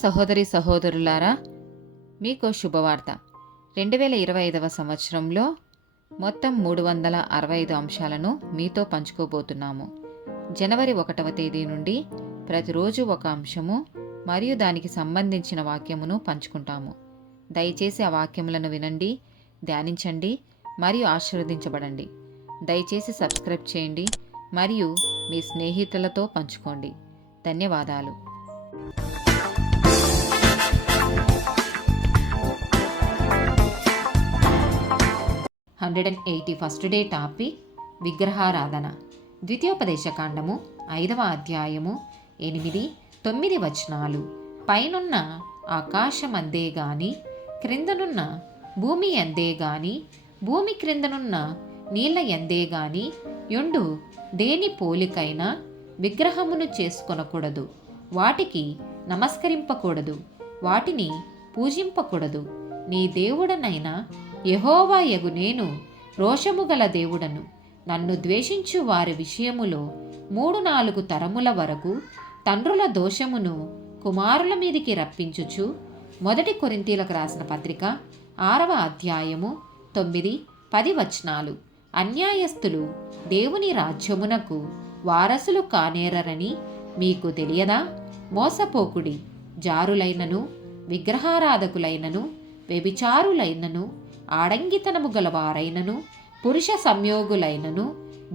సహోదరి సహోదరులారా, మీకు శుభవార్త. 2025 సంవత్సరంలో మొత్తం 365 అంశాలను మీతో పంచుకోబోతున్నాము. జనవరి 1వ తేదీ నుండి ప్రతిరోజు ఒక అంశము మరియు దానికి సంబంధించిన వాక్యమును పంచుకుంటాము. దయచేసి ఆ వాక్యములను వినండి, ధ్యానించండి మరియు ఆశీర్వదించబడండి. దయచేసి సబ్స్క్రైబ్ చేయండి మరియు మీ స్నేహితులతో పంచుకోండి. ధన్యవాదాలు. 181st డే టాపిక్ విగ్రహారాధన. ద్వితీయోపదేశకాండము 5వ అధ్యాయము 8-9 వచనాలు. పైనున్న ఆకాశమందే గాని క్రిందనున్న భూమి ఎందే గాని భూమి క్రిందనున్న నీళ్ల ఎందే గాని యొండు దేని పోలికైనా విగ్రహమును చేసుకొనకూడదు, వాటికి నమస్కరింపకూడదు, వాటిని పూజింపకూడదు. నీ దేవుడనైన యెహోవా యగు నేను రోషము గల దేవుడను. నన్ను ద్వేషించు వారి విషయములో 3-4 తరముల వరకు తండ్రుల దోషమును కుమారుల మీదికి రప్పించుచు. 1 కొరింథీయులకు రాసిన పత్రిక 6వ అధ్యాయము 9-10 వచనాలు. అన్యాయస్తులు దేవుని రాజ్యమునకు వారసులు కానేరని మీకు తెలియదా? మోసపోకుడి. జారులైనను విగ్రహారాధకులైనను వ్యభిచారులైనను ఆడంగితనము గలవారైనను పురుష సంయోగులైనను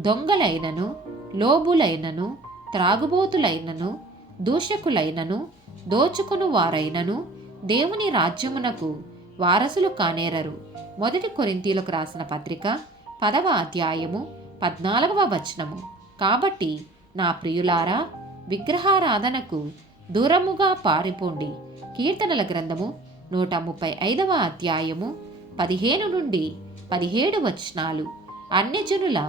దొంగలైనను లోబులైనను త్రాగుబోతులైనను దూషకులైనను దోచుకును వారైనను దేవుని రాజ్యమునకు వారసులు కానేరరు. 1 కొరింథీయులకు రాసిన పత్రిక 10వ అధ్యాయము 14వ వచనము. కాబట్టి నా ప్రియులారా, విగ్రహారాధనకు దూరముగా పారిపోండి. కీర్తనల గ్రంథము 135వ అధ్యాయము 15-17 వచనాలు. అన్యజనుల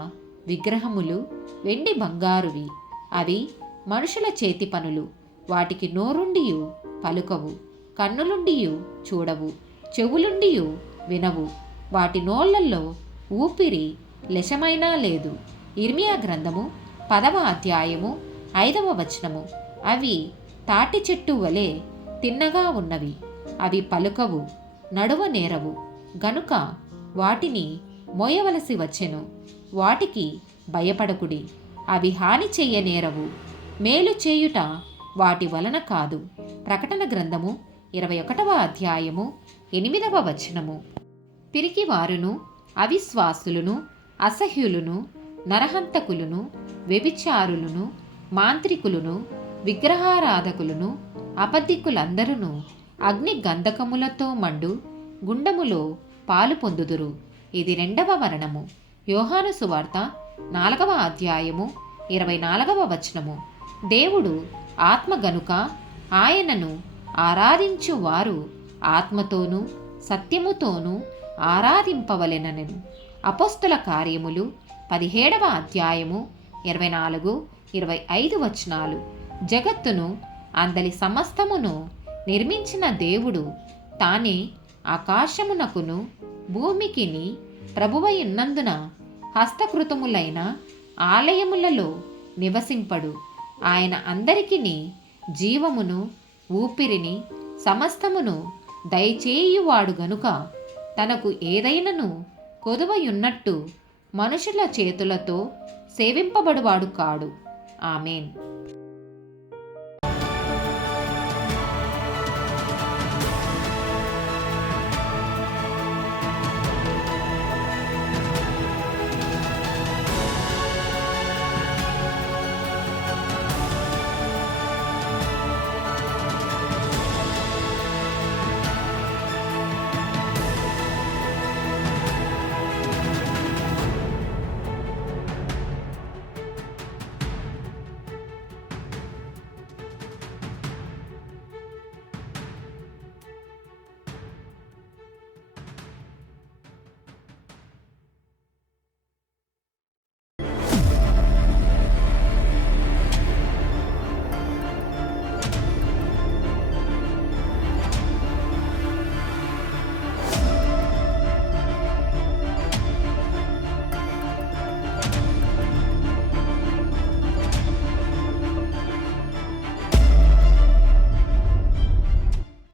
విగ్రహములు వెండి బంగారువి, అవి మనుషుల చేతి పనులు. వాటికి నోరుండియు పలుకవు, కన్నులుండియు చూడవు, చెవులుండియు వినవు, వాటి నోళ్లలో ఊపిరి లెశమైనా లేదు. ఇర్మియా గ్రంథము 10వ అధ్యాయము 5వ వచనము. అవి తాటి చెట్టు వలె తిన్నగా ఉన్నవి, అవి పలుకవు, నడువ నేరవు, గనుక వాటిని మోయవలసి వచ్చెను. వాటికి భయపడకుడి, అవి హాని చెయ్యనేరవు, మేలు చేయుట వాటి వలన కాదు. ప్రకటన గ్రంథము 21వ అధ్యాయము 8వ వచనము. పిరికివారును అవిశ్వాసులను అసహ్యులను నరహంతకులను వ్యభిచారులను మాంత్రికులను విగ్రహారాధకులను అబద్ధికులందరూ అగ్ని గంధకములతో మండు గుండములో పాలు పొందుదురు. ఇది 2వ మరణము. యోహాను సువార్త 4వ అధ్యాయము 24వ వచనము. దేవుడు ఆత్మ గనుక ఆయనను ఆరాధించు వారు ఆత్మతోనూ సత్యముతోనూ ఆరాధింపవలెననెను. అపోస్తుల కార్యములు 17వ అధ్యాయము 24-25 వచనాలు. జగత్తును అందలి సమస్తమును నిర్మించిన దేవుడు తానే ఆకాశమునకును భూమికిని ప్రభువయున్నందున హస్తకృతములైన ఆలయములలో నివసింపడు. ఆయన అందరికిని జీవమును ఊపిరిని సమస్తమును దయచేయువాడు గనుక తనకు ఏదైనను కొదువయున్నట్టు మనుషుల చేతులతో సేవింపబడువాడు కాడు. ఆమేన్.